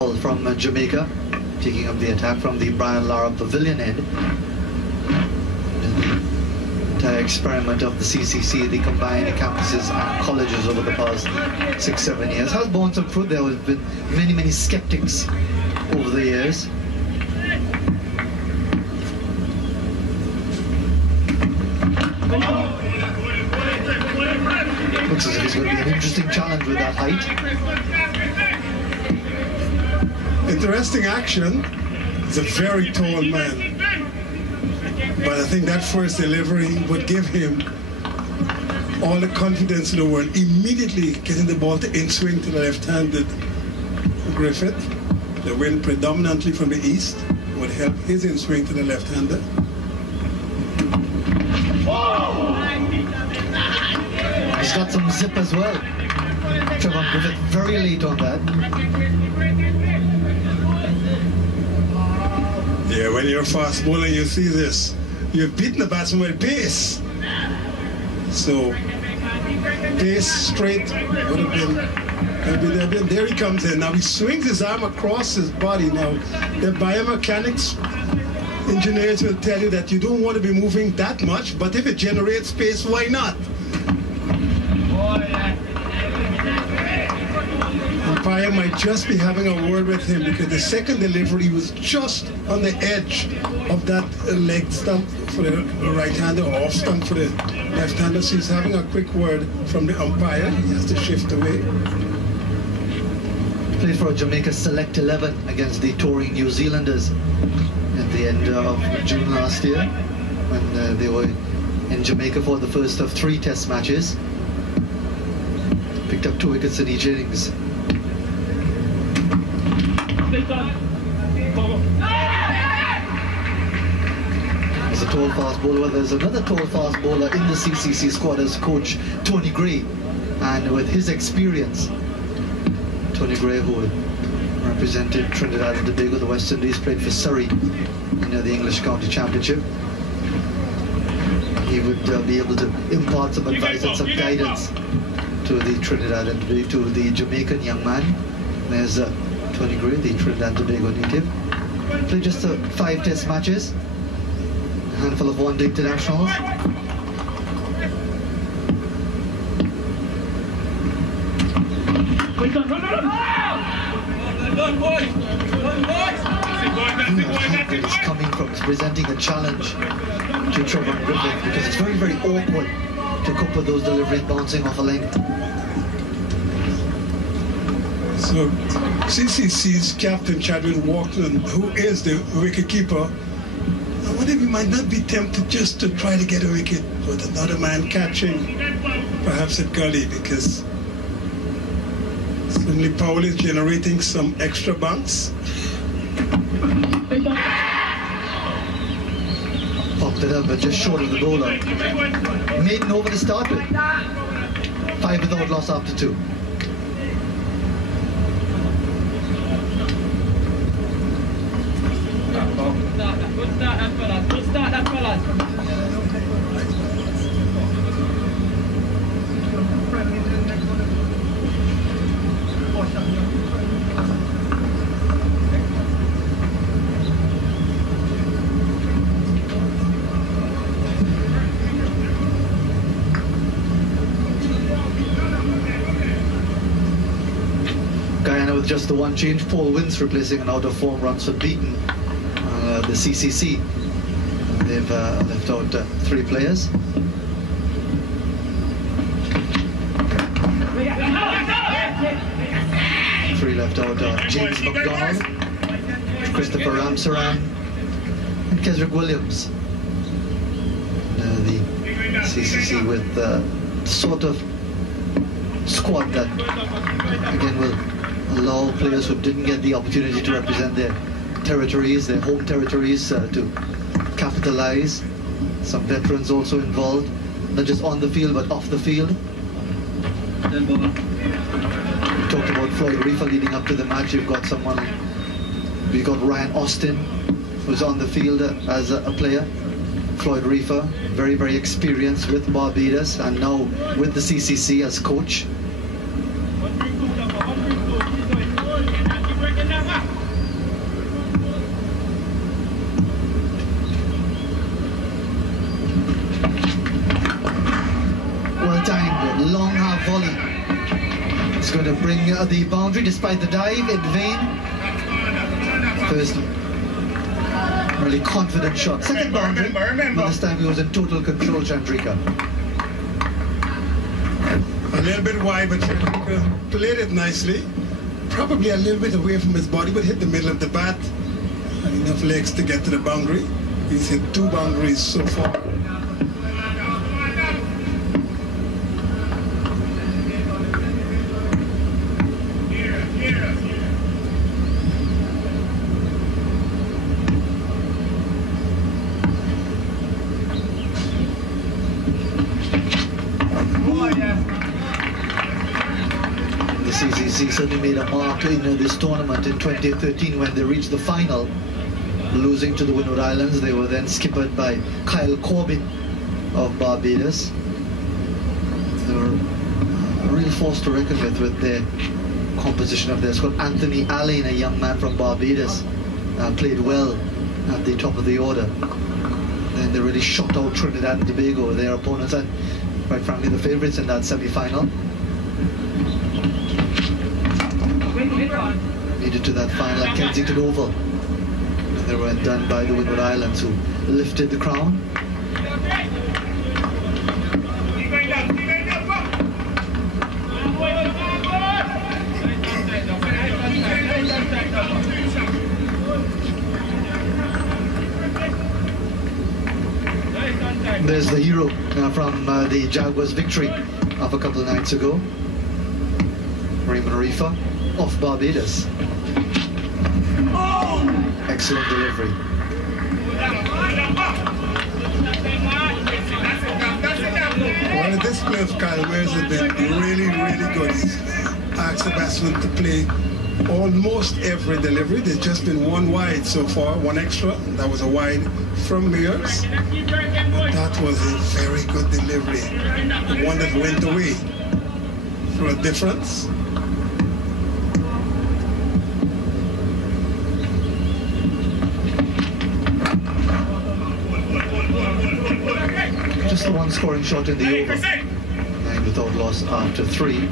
from Jamaica, taking up the attack from the Brian Lara Pavilion end. The entire experiment of the CCC, the combined campuses and colleges over the past 6-7 years, has borne some fruit. There have been many skeptics over the years. Looks as if it's going to be an interesting challenge with that height. Interesting action. He's a very tall man, but I think that first delivery would give him all the confidence in the world. Immediately getting the ball to in-swing to the left-handed Griffith. The wind predominantly from the east would help his in-swing to the left-hander. He's got some zip as well. Trevor Griffith very late on that. Yeah, when you're a fast bowler, you see this. You've beaten the batsman with pace. So, pace straight would have been, there he comes in. Now he swings his arm across his body. Now, the biomechanics engineers will tell you that you don't want to be moving that much, but if it generates pace, why not? Umpire might just be having a word with him because the second delivery was just on the edge of that leg stump for the right-hander or off stump for the left-hander. So he's having a quick word from the umpire. He has to shift away. Played for Jamaica Select 11 against the touring New Zealanders at the end of June last year when they were in Jamaica for the first of 3 test matches. Picked up 2 wickets in each innings. There's a tall fast bowler. There's another tall fast bowler in the CCC squad as coach Tony Gray, and with his experience, Tony Gray, who represented Trinidad and Tobago, the West Indies, played for Surrey in the English County Championship. He would be able to impart some advice and some guidance to the Trinidad and Tobago, to the Jamaican young man. There's Tony Gray, the Trinidad and Tobago native. Played just 5 test matches, a handful of one-day internationals. He's coming from presenting a challenge to Trevor Griffith because it's very awkward to cope with those deliveries bouncing off a length. So CCC's captain Chadwick Walkland, who is the wicketkeeper, I wonder if he might not be tempted just to try to get a wicket with another man catching, perhaps at gully, because certainly Powell is generating some extra bunks. Popped it up, but just short of the bowler. Maiden over to start with. 5 without loss after 2. Good start, that fellas. Guyana with just the 1 change. Paul Wins replacing an out-of-form Ransford Beaton. The CCC. They've left out 3 players. 3 left out: James McDonald, Christopher Ramsaran, and Kesrick Williams. The CCC with sort of squad that again will allow players who didn't get the opportunity to represent their territories, their home territories, to capitalize. Some veterans also involved, not just on the field but off the field. We talked about Floyd Reefer leading up to the match. You've got someone, we got Ryan Austin, who's on the field as a player. Floyd Reefer, very experienced with Barbados and now with the CCC as coach. to bring the boundary despite the dive in vain. First really confident shot. Second boundary, but this time he was in total control, Chandrika. A little bit wide, but Chandrika played it nicely. Probably a little bit away from his body, but hit the middle of the bat. And enough legs to get to the boundary. He's hit 2 boundaries so far. CCC certainly made a mark in this tournament in 2013 when they reached the final, losing to the Windward Islands. They were then skippered by Kyle Corbin of Barbados. They were a real force to reckon with their composition of their squad. Anthony Allen, a young man from Barbados, played well at the top of the order. Then they really shot out Trinidad and Tobago, their opponents, and quite frankly the favourites in that semi-final. Made it to that final at Kensington Oval. And they were done by the Windward Islands, who lifted the crown. There's the hero from the Jaguars' victory of a couple of nights ago, Raymond Arifa of Barbados. Excellent delivery. Well, the display of Kyle Wares has been really, really good. He's asked the batsman to play almost every delivery. There's just been 1 wide so far, 1 extra. That was a wide from Mears. That was a very good delivery. The one that went away for a difference. Just the one scoring shot in the over. 9 without loss after 3.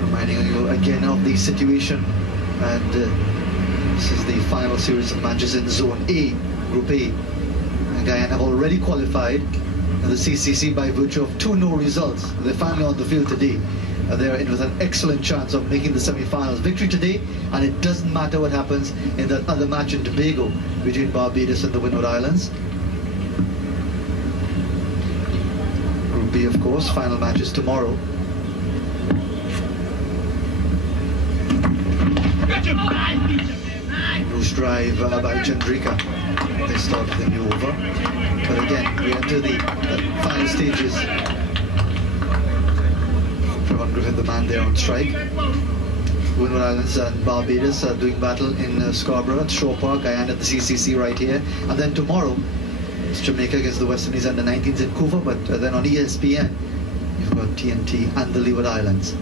Reminding you again of the situation, and this is the final series of matches in Zone A, Group A. And Guyana have already qualified the CCC by virtue of 2 no results. They're finally on the field today. They're in with an excellent chance of making the semi-finals. Victory today, and it doesn't matter what happens in that other match in Tobago between Barbados and the Windward Islands. Group B, of course, final matches tomorrow. Loose drive by Chandrika. They start the new over. But again, we enter the final stages. Griffin, the man there on strike. Windward Islands and Barbados are doing battle in Scarborough at Shore Park. Guyana at the CCC right here. And then tomorrow, it's Jamaica against the West Indies under 19s in Couva. But then on ESPN, you've got TNT and the Leeward Islands.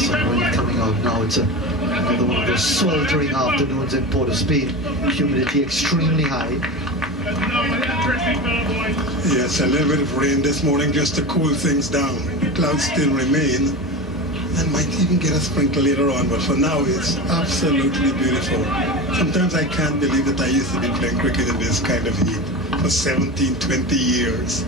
Sun wind coming out now. It's another one of those sweltering afternoons in Port of Spain. Humidity extremely high. Yes, a little bit of rain this morning just to cool things down. Clouds still remain and might even get a sprinkle later on, but for now it's absolutely beautiful. Sometimes I can't believe that I used to be playing cricket in this kind of heat for 17, 20 years.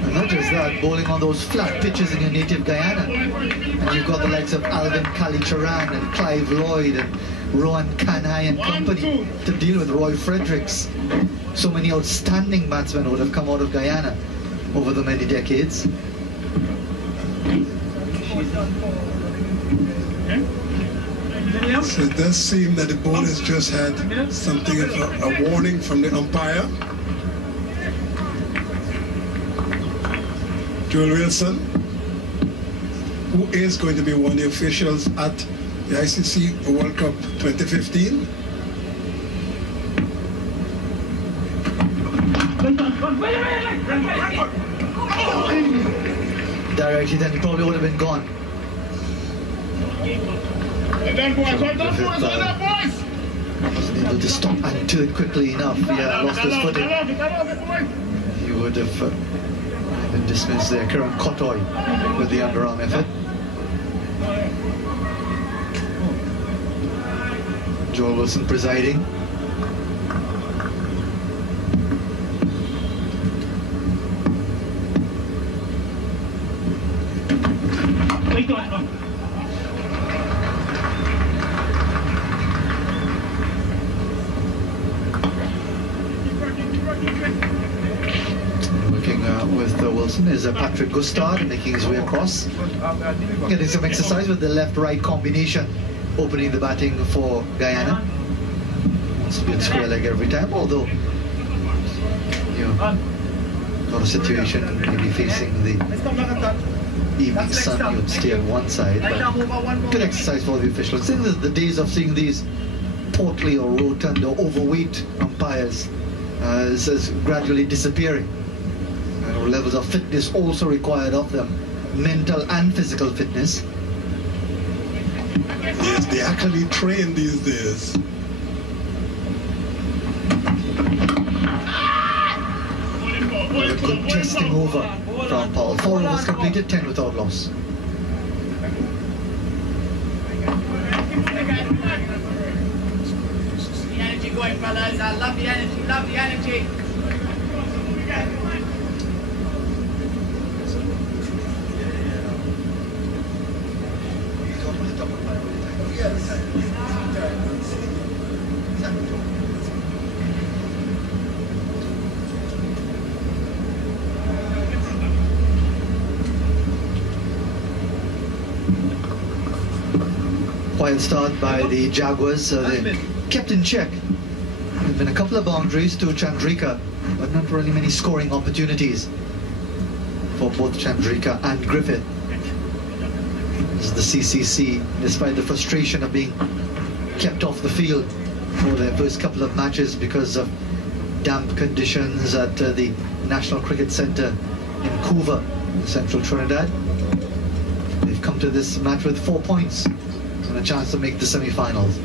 And not just that, bowling on those flat pitches in your native Guyana. And you've got the likes of Alvin Kalicharan and Clive Lloyd and Rohan Kanhai and company to deal with. Roy Fredericks. So many outstanding batsmen would have come out of Guyana over the many decades. So it does seem that the bowlers just had something of a warning from the umpire. Joel Wilson, who is going to be one of the officials at the ICC World Cup 2015. Directly then he probably would have been gone. Wasn't able to stop and turn quickly enough. Yeah, lost his footing. He would have been dismissed there. Kieran Kotoy with the underarm effort. Joel Wilson presiding. Working with Wilson is Patrick Gustard, making his way across. Getting some exercise with the left-right combination, opening the batting for Guyana. Wants to be a square leg every time, although, you know, not a situation maybe facing the evening sun, you'd stay on one side, but good exercise for the officials. Since the days of seeing these portly or rotund or overweight umpires is gradually disappearing. Levels of fitness also required of them, mental and physical fitness. Yes, they actually train these days. A good testing over from Powell. 4 overs completed, 10 without loss. The energy going, fellas. I love the energy, love the energy. Quiet start by the Jaguars. They kept in check. There have been a couple of boundaries to Chandrika, but not really many scoring opportunities for both Chandrika and Griffith. This is the CCC, despite the frustration of being kept off the field for their first couple of matches because of damp conditions at the National Cricket Centre in Couva, central Trinidad. They've come to this match with 4 points and a chance to make the semi-finals.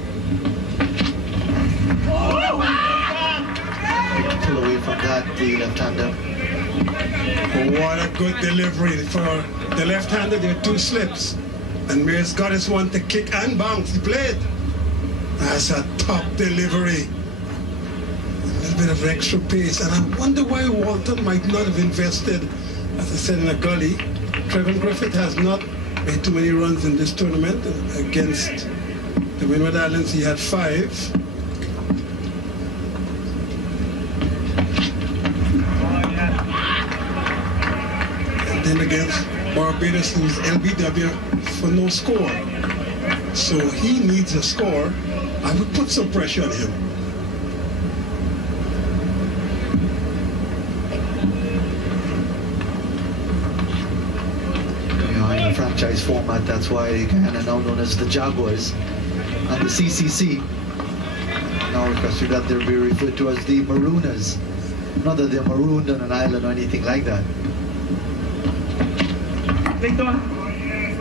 Pull away from that, the left-hander. What a good delivery for the left-hander. There are 2 slips, and Mears got his one to kick and bounce. He played. That's a top delivery. A little bit of extra pace, and I wonder why Walton might not have invested, as I said, in a gully. Trevor Griffith has not made too many runs in this tournament. Against the Windward Islands, he had 5. And then against Barbados, who's LBW for no score. So he needs a score. I would put some pressure on him. Franchise format, that's why Guyana now known as the Jaguars, and the CCC now requested that they'll be referred to as the Marooners. Not that they're marooned on an island or anything like that.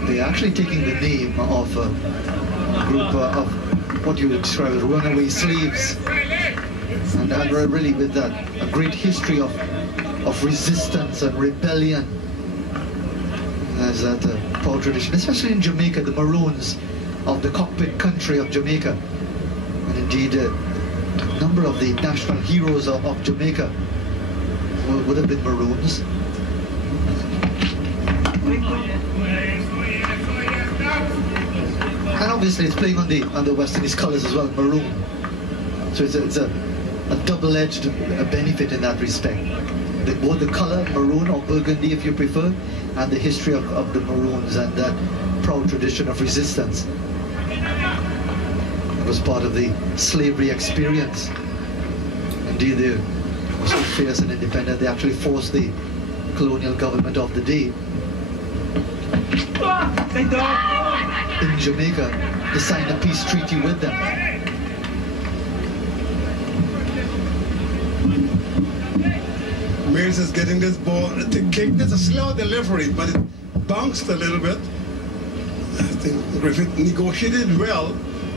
They're actually taking the name of a group of what you would describe as runaway slaves, and really with that a great history of resistance and rebellion. There's that proud tradition, especially in Jamaica, the Maroons of the cockpit country of Jamaica. And indeed, a number of the national heroes of Jamaica would have been Maroons. And obviously it's playing on the West Indies colours as well, maroon. So it's a double-edged benefit in that respect. Both the colour, maroon or burgundy if you prefer, and the history of the Maroons and that proud tradition of resistance. It was part of the slavery experience. Indeed, they were so fierce and independent, they actually forced the colonial government of the day in Jamaica to sign a peace treaty with them. Mears is getting this ball to kick. There's a slow delivery, but it bounced a little bit. think Griffith negotiated well,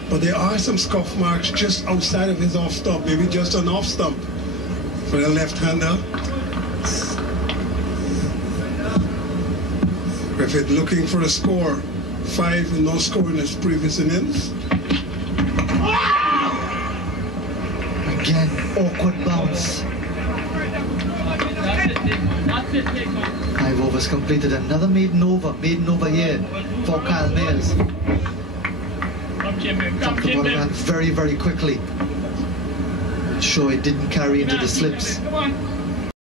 but there are some scuff marks just outside of his off stump, maybe just an off stump for the left-hander. Griffith looking for a score. 5 and no score in his previous innings. Again, awkward bounce. 5 overs completed. Another maiden over here for Kyle Mayers. Took the ball around very, very quickly. Sure, it didn't carry into the slips.